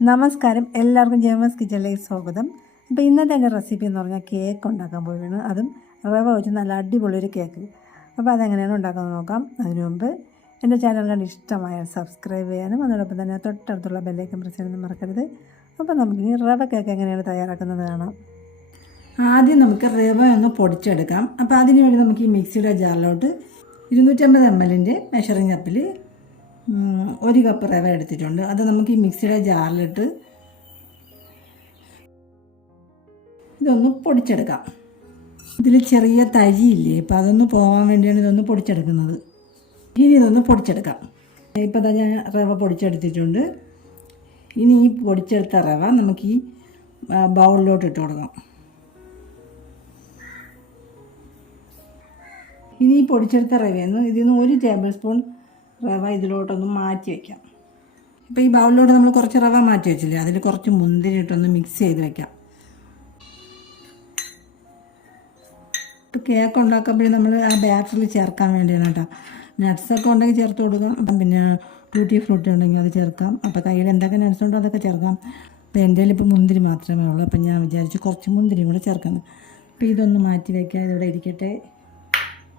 നമസ്കാരം. എല്ലാവർക്കും ജേമസ് കിച്ചണിലേക്ക് സ്വാഗതം. അപ്പോൾ ഇന്നത്തെ എന്റെ റെസിപ്പി എന്ന് പറഞ്ഞാൽ കേക്ക് ഉണ്ടാക്കാൻ പോവുകയാണ്. അതും റവ വെച്ച് നല്ല അടിപൊളി ഒരു കേക്ക് അപ്പോൾ അതെങ്ങനെയാണ് ഉണ്ടാക്കുന്നത് നോക്കാം. അതിനു മുമ്പ് എന്റെ ചാനൽ കണ്ട് ഇഷ്ടമായ സബ്സ്ക്രൈബ് ചെയ്യാനും അതോടൊപ്പം തന്നെ തൊട്ടടുത്തുള്ള ബെല്ലൈക്കൻ പ്രസ് ചെയ്യാനും മറക്കരുത്. അപ്പോൾ നമുക്കിനി റവ കേക്ക് എങ്ങനെയാണ് തയ്യാറാക്കുന്നത് കാണാം. ആദ്യം നമുക്ക് റവ ഒന്ന് പൊടിച്ചെടുക്കാം. അപ്പോൾ അതിനുവേണ്ടി നമുക്ക് ഈ മിക്സിയുടെ ജാറിലോട്ട് ഇരുന്നൂറ്റമ്പത് എം എല്ലിന്റെ മെഷറിംഗ് കപ്പിൽ ഒരു കപ്പ് റവ എടുത്തിട്ടുണ്ട്. അത് നമുക്ക് ഈ മിക്സിയുടെ ജാറിലിട്ട് ഇതൊന്ന് പൊടിച്ചെടുക്കാം. ഇതിൽ ചെറിയ തരിയില്ലേ ഇപ്പം അതൊന്ന് പോകാൻ വേണ്ടിയാണ് ഇതൊന്ന് പൊടിച്ചെടുക്കുന്നത്. ഇനി ഇതൊന്ന് പൊടിച്ചെടുക്കാം. ഇപ്പോൾ തന്നെ ഞാൻ റവ പൊടിച്ചെടുത്തിട്ടുണ്ട്. ഇനി ഈ പൊടിച്ചെടുത്ത റവ നമുക്ക് ഈ ബൗളിലോട്ട് ഇട്ട് കൊടുക്കാം. ഇനി ഈ പൊടിച്ചെടുത്ത റവയെന്ന് ഇതിൽ നിന്ന് ഒരു ടേബിൾ സ്പൂൺ റവ ഇതിലോട്ടൊന്ന് മാറ്റി വയ്ക്കാം ഇപ്പോൾ ഈ ബൗളിലോട്ട് നമ്മൾ കുറച്ച് റവ മാറ്റി വെച്ചില്ലേ? അതിൽ കുറച്ച് മുന്തിരി ഇട്ടൊന്ന് മിക്സ് ചെയ്ത് വെക്കാം. കേക്ക് ഉണ്ടാക്കുമ്പോഴേ നമ്മൾ ആ ബാറ്ററിൽ ചേർക്കാൻ വേണ്ടിയാണ് കേട്ടോ. നട്ട്സൊക്കെ ഉണ്ടെങ്കിൽ ചേർത്ത് കൊടുക്കാം. അപ്പം പിന്നെ ടൂട്ടി ഫ്രൂട്ടി ഉണ്ടെങ്കിൽ അത് ചേർക്കാം. അപ്പോൾ കയ്യിൽ എന്തൊക്കെ നട്ട്സ് ഉണ്ടോ അതൊക്കെ ചേർക്കാം. അപ്പോൾ എന്റെ കയ്യിൽ ഇപ്പോൾ മുന്തിരി മാത്രമേ ഉള്ളൂ. അപ്പം ഞാൻ വിചാരിച്ചു കുറച്ച് മുന്തിരിയും കൂടെ ചേർക്കുന്നത് അപ്പോൾ ഇതൊന്ന് മാറ്റി വയ്ക്കാം ഇതിവിടെ ഇരിക്കട്ടെ.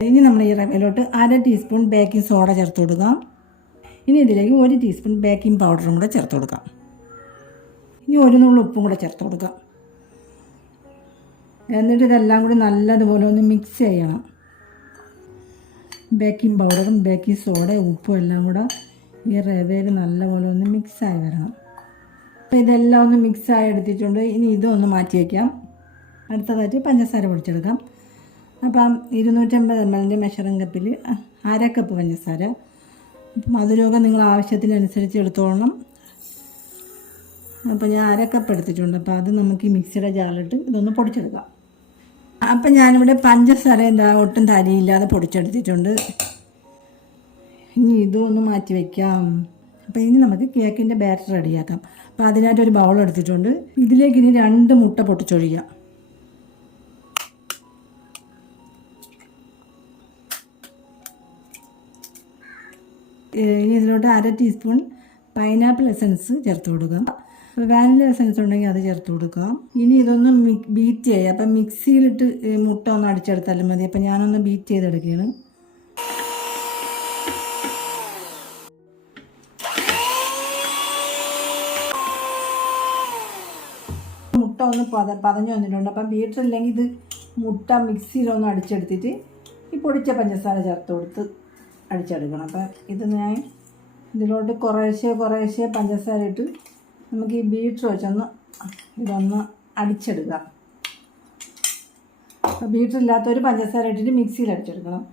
ഇനി നമ്മൾ ഈ റവയിലോട്ട് അര ടീസ്പൂൺ ബേക്കിംഗ് സോഡ ചേർത്ത് കൊടുക്കാം. ഇനി ഇതിലേക്ക് ഒരു ടീസ്പൂൺ ബേക്കിംഗ് പൗഡറും കൂടെ ചേർത്ത് കൊടുക്കാം. ഇനി ഒരു നുള്ളു ഉപ്പും കൂടെ ചേർത്ത് കൊടുക്കാം. എന്നിട്ട് ഇതെല്ലാം കൂടി നല്ലതുപോലെ ഒന്ന് മിക്സ് ചെയ്യണം. ബേക്കിംഗ് പൗഡറും ബേക്കിംഗ് സോഡയും ഉപ്പും എല്ലാം കൂടെ ഈ റവയിൽ നല്ലപോലെ ഒന്ന് മിക്സായി വരണം. അപ്പോൾ ഇതെല്ലാം ഒന്ന് മിക്സായി എടുത്തിട്ടുണ്ട്. ഇനി ഇതൊന്ന് മാറ്റി വയ്ക്കാം അടുത്തതായിട്ട് പഞ്ചസാര പൊടിച്ചെടുക്കാം. അപ്പം ഇരുന്നൂറ്റമ്പത് എം എല്ലിന്റെ മെഷറിംഗ് കപ്പിൽ അര കപ്പ് പഞ്ചസാര. മധുരമൊക്കെ നിങ്ങൾ ആവശ്യത്തിനനുസരിച്ച് എടുത്തോളണം. അപ്പം ഞാൻ അര കപ്പ് എടുത്തിട്ടുണ്ട്. അപ്പോൾ അത് നമുക്ക് ഈ മിക്സിയുടെ ജാറിലിട്ട് ഇതൊന്ന് പൊടിച്ചെടുക്കാം. അപ്പം ഞാനിവിടെ പഞ്ചസാര എന്താ ഒട്ടും തരിയില്ലാതെ പൊടിച്ചെടുത്തിട്ടുണ്ട്. ഇനി ഇതും ഒന്ന് മാറ്റി വയ്ക്കാം അപ്പം ഇനി നമുക്ക് കേക്കിന്റെ ബാറ്റർ റെഡിയാക്കാം അപ്പം അതിനായിട്ട് ഒരു ബൗൾ എടുത്തിട്ടുണ്ട്. ഇതിലേക്ക് ഇനി രണ്ട് മുട്ട പൊട്ടിച്ചൊഴിക്കാം. ഇനി ഇതിലോട്ട് അര ടീസ്പൂൺ പൈനാപ്പിൾ എസൻസ് ചേർത്ത് കൊടുക്കാം. വാനില എസൻസ് ഉണ്ടെങ്കിൽ അത് ചേർത്ത് കൊടുക്കാം. ഇനി ഇതൊന്ന് ബീറ്റ് ചെയ്യാം. അപ്പം മിക്സിയിലിട്ട് മുട്ട ഒന്ന് അടിച്ചെടുത്താലും മതി. അപ്പം ഞാനൊന്ന് ബീറ്റ് ചെയ്തെടുക്കുകയാണ്. മുട്ട ഒന്ന് പത പതഞ്ഞു വന്നിട്ടുണ്ട്. അപ്പം ബീറ്റർ ഇല്ലെങ്കിൽ ഇത് മുട്ട മിക്സിയിലൊന്ന് അടിച്ചെടുത്തിട്ട് ഈ പൊടിച്ച പഞ്ചസാര ചേർത്ത് കൊടുത്ത് അടിച്ചെടുക്കണം. അപ്പം ഇത് ഞാൻ ഇതിലോട്ട് കുറേശ്ശേ കുറേശ്ശേ പഞ്ചസാര ഇട്ട് നമുക്ക് ഈ ബീറ്റർ വെച്ചൊന്ന് ഇതൊന്ന് അടിച്ചെടുക്കാം അപ്പോൾ ബീറ്റർ ഇല്ലാത്തൊരു പഞ്ചസാര ഇട്ടിട്ട് മിക്സിയിൽ അടിച്ചെടുക്കണം.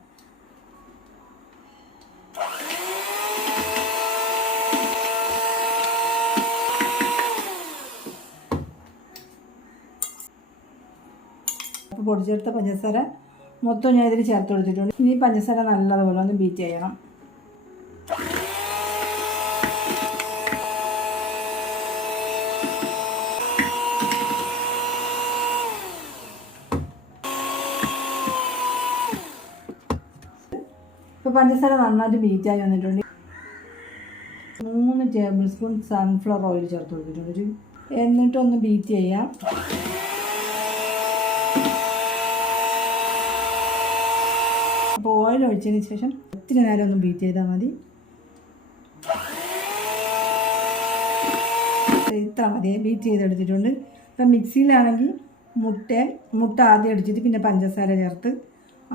അപ്പോൾ പൊടിച്ചെടുത്ത പഞ്ചസാര മൊത്തം ഞാൻ ഇതിൽ ചേർത്ത് കൊടുത്തിട്ടുണ്ട്. ഇനി പഞ്ചസാര നല്ലതുപോലെ ഒന്ന് ബീറ്റ് ചെയ്യണം. ഇപ്പോൾ പഞ്ചസാര നന്നായിട്ട് ബീറ്റായി വന്നിട്ടുണ്ട്. മൂന്ന് ടേബിൾ സ്പൂൺ സൺഫ്ലവർ ഓയിൽ ചേർത്ത് കൊടുത്തിട്ടുണ്ട്. എന്നിട്ടൊന്ന് ബീറ്റ് ചെയ്യാം. അപ്പോൾ ഓയിൽ ഒഴിച്ചതിന് ശേഷം. ഒത്തിരി നേരം ഒന്ന് ബീറ്റ് ചെയ്താൽ മതി. ഇത്ര മതി. ബീറ്റ് ചെയ്തെടുത്തിട്ടുണ്ട് ഇപ്പം മിക്സിയിലാണെങ്കിൽ മുട്ട മുട്ട ആദ്യം അടിച്ചിട്ട് പിന്നെ പഞ്ചസാര ചേർത്ത്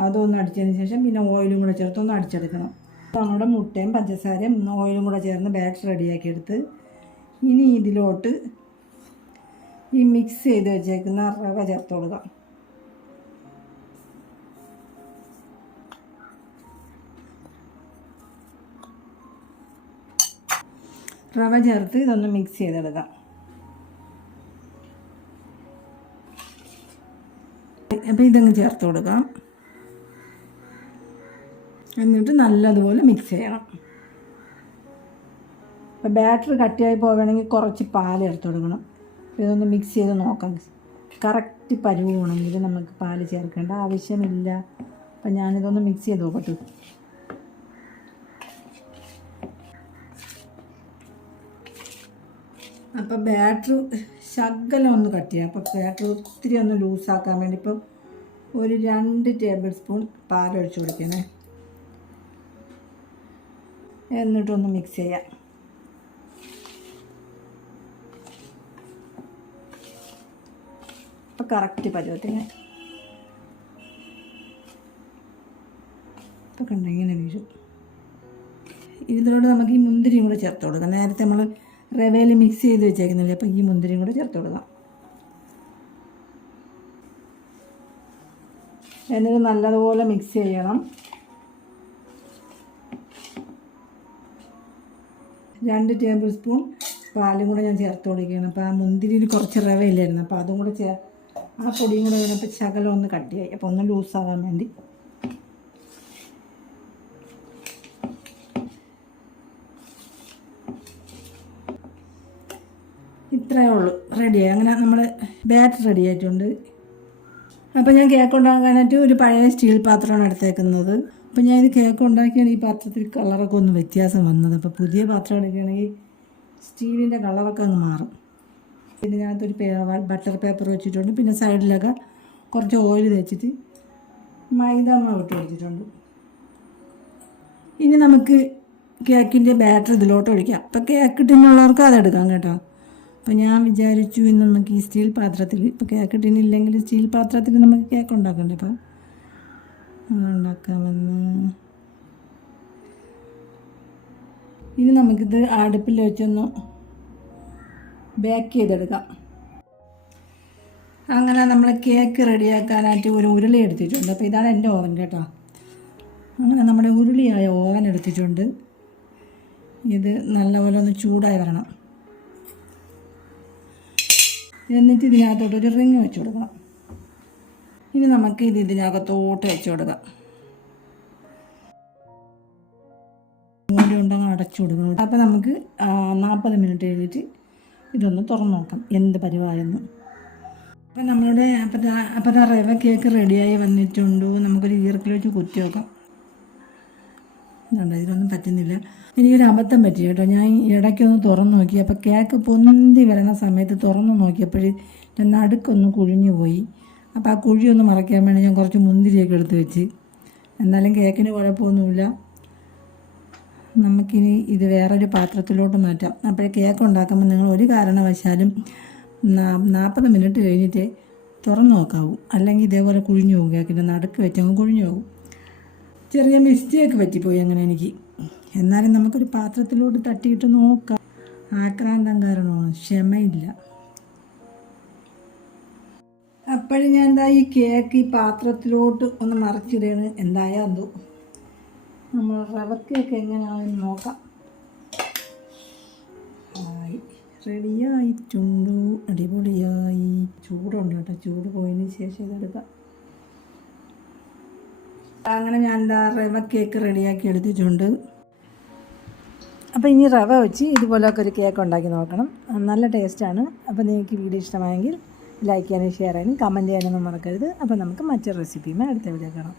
അതൊന്ന് അടിച്ചതിന് ശേഷം പിന്നെ ഓയിലും കൂടെ ചേർത്ത് ഒന്ന് അടിച്ചെടുക്കണം. നമ്മുടെ മുട്ടയും പഞ്ചസാരയും ഓയിലും കൂടെ ചേർന്ന് ബാറ്റർ റെഡിയാക്കി എടുത്ത് ഇനി ഇതിലോട്ട് ഈ മിക്സ് ചെയ്ത് വെച്ചേക്കുന്ന റവ ചേർത്ത് കൊടുക്കാം. റവ ചേർത്ത് ഇതൊന്ന് മിക്സ് ചെയ്തെടുക്കാം. അപ്പോൾ ഇതങ്ങ് ചേർത്ത് കൊടുക്കാം. എന്നിട്ട് നല്ലതുപോലെ മിക്സ് ചെയ്യണം. അപ്പോൾ ബാറ്ററി കട്ടിയായി പോവുകയാണെങ്കിൽ കുറച്ച് പാൽ ചേർത്ത് കൊടുക്കണം. ഇതൊന്ന് മിക്സ് ചെയ്ത് നോക്കാം. കറക്റ്റ് പരുവാണെങ്കിൽ നമുക്ക് പാൽ ചേർക്കേണ്ട ആവശ്യമില്ല. അപ്പം ഞാനിതൊന്ന് മിക്സ് ചെയ്ത് നോക്കട്ടെ. അപ്പോൾ ബാറ്റർ ശകലം ഒന്ന് കട്ട് ചെയ്യാം. അപ്പോൾ ബാറ്റർ ഒത്തിരി ഒന്ന് ലൂസാക്കാൻ വേണ്ടി ഇപ്പം ഒരു രണ്ട് ടേബിൾ സ്പൂൺ പാലൊഴിച്ച് കൊടുക്കണേ. എന്നിട്ടൊന്ന് മിക്സ് ചെയ്യാം. അപ്പം കറക്റ്റ് പരുവത്തിന്. ഇപ്പം കണ്ട ഇങ്ങനെ വീഴും. ഇതിലോട്ട് നമുക്ക് ഈ മുന്തിരിയും കൂടെ ചേർത്ത് കൊടുക്കാം. നേരത്തെ നമ്മൾ റവയിൽ മിക്സ് ചെയ്ത് വെച്ചേക്കുന്നില്ലേ അപ്പോൾ ഈ മുന്തിരിയും കൂടെ ചേർത്ത് കൊടുക്കാം. എന്നിട്ട് നല്ലതുപോലെ മിക്സ് ചെയ്യണം. രണ്ട് ടേബിൾ സ്പൂൺ പാലും കൂടെ ഞാൻ ചേർത്ത് കൊടുക്കുകയാണ്. അപ്പോൾ ആ മുന്തിരിയിൽ കുറച്ച് റവ ഇല്ലായിരുന്നു അപ്പോൾ അതും കൂടെ ചേർ ആ പൊടിയും കൂടെ ഇതിനപ്പോൾ ശകലം ഒന്ന് കട്ടിയായി. അപ്പോൾ ഒന്ന് ലൂസാകാൻ വേണ്ടി. ഇത്രയേ ഉള്ളൂ. റെഡിയായി അങ്ങനെ നമ്മുടെ ബാറ്റ് റെഡി ആയിട്ടുണ്ട്. അപ്പോൾ ഞാൻ കേക്ക് ഉണ്ടാക്കാനായിട്ട് ഒരു പഴയ സ്റ്റീൽ പാത്രമാണ് എടുത്തേക്കുന്നത്. അപ്പോൾ ഞാൻ ഇത് കേക്ക് ഉണ്ടാക്കിയാണ് ഈ പാത്രത്തിൽ കളറൊക്കെ ഒന്ന് വ്യത്യാസം വന്നത്. അപ്പോൾ പുതിയ പാത്രം എടുക്കുകയാണെങ്കിൽ സ്റ്റീലിന്റെ കളറൊക്കെ അങ്ങ് മാറും. ഇതിനകത്തൊരു പേ ബട്ടർ പേപ്പർ വെച്ചിട്ടുണ്ട്. പിന്നെ സൈഡിലൊക്കെ കുറച്ച് ഓയിൽ തേച്ചിട്ട് മൈദ ഇട്ട് കൊടുത്തിട്ടുണ്ട്. ഇനി നമുക്ക് കേക്കിന്റെ ബാറ്റർ ഇതിലോട്ട് ഒഴിക്കാം. അപ്പോൾ കേക്ക് ടിന്നുള്ളവർക്ക് അതെടുക്കാം കേട്ടോ. അപ്പോൾ ഞാൻ വിചാരിച്ചു ഇന്ന് നമുക്ക് ഈ സ്റ്റീൽ പാത്രത്തിൽ ഇപ്പോൾ കേക്ക് ഇട്ടിനില്ലെങ്കിൽ സ്റ്റീൽ പാത്രത്തിൽ നമുക്ക് കേക്ക് ഉണ്ടാക്കണ്ടേ അപ്പോൾ ഉണ്ടാക്കാമെന്ന്. ഇനി നമുക്കിത് അടുപ്പിൽ വെച്ചൊന്ന് ബേക്ക് ചെയ്തെടുക്കാം. അങ്ങനെ നമ്മൾ കേക്ക് റെഡിയാക്കാനായിട്ട് ഒരു ഉരുളി എടുത്തിട്ടുണ്ട്. അപ്പോൾ ഇതാണ് എന്റെ ഓവൻ കേട്ടോ. അങ്ങനെ നമ്മുടെ ഉരുളിയായ ഓവൻ എടുത്തിട്ടുണ്ട്. ഇത് നല്ലപോലെ ഒന്ന് ചൂടായി വരണം. എന്നിട്ട് ഇതിനകത്തോട്ട് ഒരു റിങ് വെച്ച് കൊടുക്കണം ഇനി നമുക്ക് ഇത് ഇതിനകത്തോട്ട് വെച്ച് കൊടുക്കാം മൂടി അടച്ചു കൊടുക്കണം അപ്പോൾ നമുക്ക് നാൽപ്പത് മിനിറ്റ് കഴിഞ്ഞിട്ട് ഇതൊന്ന് തുറന്നു നോക്കാം എന്ത് പരിവായെന്ന് അപ്പം നമ്മളുടെ അപ്പം അപ്പം റവ കേക്ക് റെഡിയായി വന്നിട്ടുണ്ട് നമുക്കൊരു ഈർക്കിൽ വെച്ച് കുത്തി നോക്കാം ഇതുണ്ട് ഇതിനൊന്നും പറ്റുന്നില്ല. എനിക്കൊരു അബദ്ധം പറ്റി കേട്ടോ. ഞാൻ ഇടയ്ക്കൊന്ന് തുറന്നു നോക്കി. അപ്പോൾ കേക്ക് പൊന്തി വരണ സമയത്ത് തുറന്നു നോക്കിയപ്പോൾ ഞാൻ നടുക്കൊന്ന് കുഴിഞ്ഞു പോയി. അപ്പോൾ ആ കുഴി ഒന്ന് മറയ്ക്കാൻ വേണ്ടി ഞാൻ കുറച്ച് മുന്തിരിയൊക്കെ എടുത്ത് വെച്ച്. എന്നാലും കേക്കിന് കുഴപ്പമൊന്നുമില്ല. നമുക്കിനി ഇത് വേറൊരു പാത്രത്തിലോട്ട് മാറ്റാം. അപ്പോഴേ കേക്ക് ഉണ്ടാക്കുമ്പോൾ നിങ്ങൾ ഒരു കാരണവശാലും നാൽപ്പത് മിനിറ്റ് കഴിഞ്ഞിട്ട് തുറന്നു നോക്കാവൂ. അല്ലെങ്കിൽ ഇതേപോലെ കുഴിഞ്ഞു പോകും കേക്കിന്റെ നടുക്ക് വെച്ചങ്ങ് കുഴിഞ്ഞു പോകും. ചെറിയ മിസ്റ്റേക്ക് പറ്റിപ്പോയി അങ്ങനെ എനിക്ക്. എന്നാലും നമുക്കൊരു പാത്രത്തിലോട്ട് തട്ടിയിട്ട് നോക്കാം. ആക്രാന്തം കാരണമാണ് ക്ഷമയില്ല. അപ്പോഴും ഞാൻ എന്താ ഈ കേക്ക് ഈ പാത്രത്തിലോട്ട് ഒന്ന് മറിച്ചിടുകയാണ് എന്തായാലും എന്തോ. നമ്മൾ റവക്കൊക്കെ കേക്ക് എങ്ങനെയാണെന്ന് നോക്കാം. ആയി. റെഡിയായിട്ടുണ്ടോ അടിപൊളിയായി. ചൂടുണ്ട് കേട്ടോ. ചൂട് പോയതിന് ശേഷം ഇതെടുക്കാം. അങ്ങനെ ഞാൻ എന്താ റവ കേക്ക് റെഡിയാക്കി എടുത്തിട്ടുണ്ട്. അപ്പോൾ ഇനി റവ വെച്ച് ഇതുപോലൊക്കെ ഒരു കേക്ക് ഉണ്ടാക്കി നോക്കണം. നല്ല ടേസ്റ്റാണ് അപ്പോൾ നിങ്ങൾക്ക് വീഡിയോ ഇഷ്ടമായെങ്കിൽ ലൈക്ക് ചെയ്യാനും ഷെയർ ചെയ്യാനും കമന്റ് ചെയ്യാനൊന്നും മറക്കരുത്. അപ്പോൾ നമുക്ക് മറ്റൊരു റെസിപ്പിയുമായി അടുത്ത വീഡിയോ കാണാം.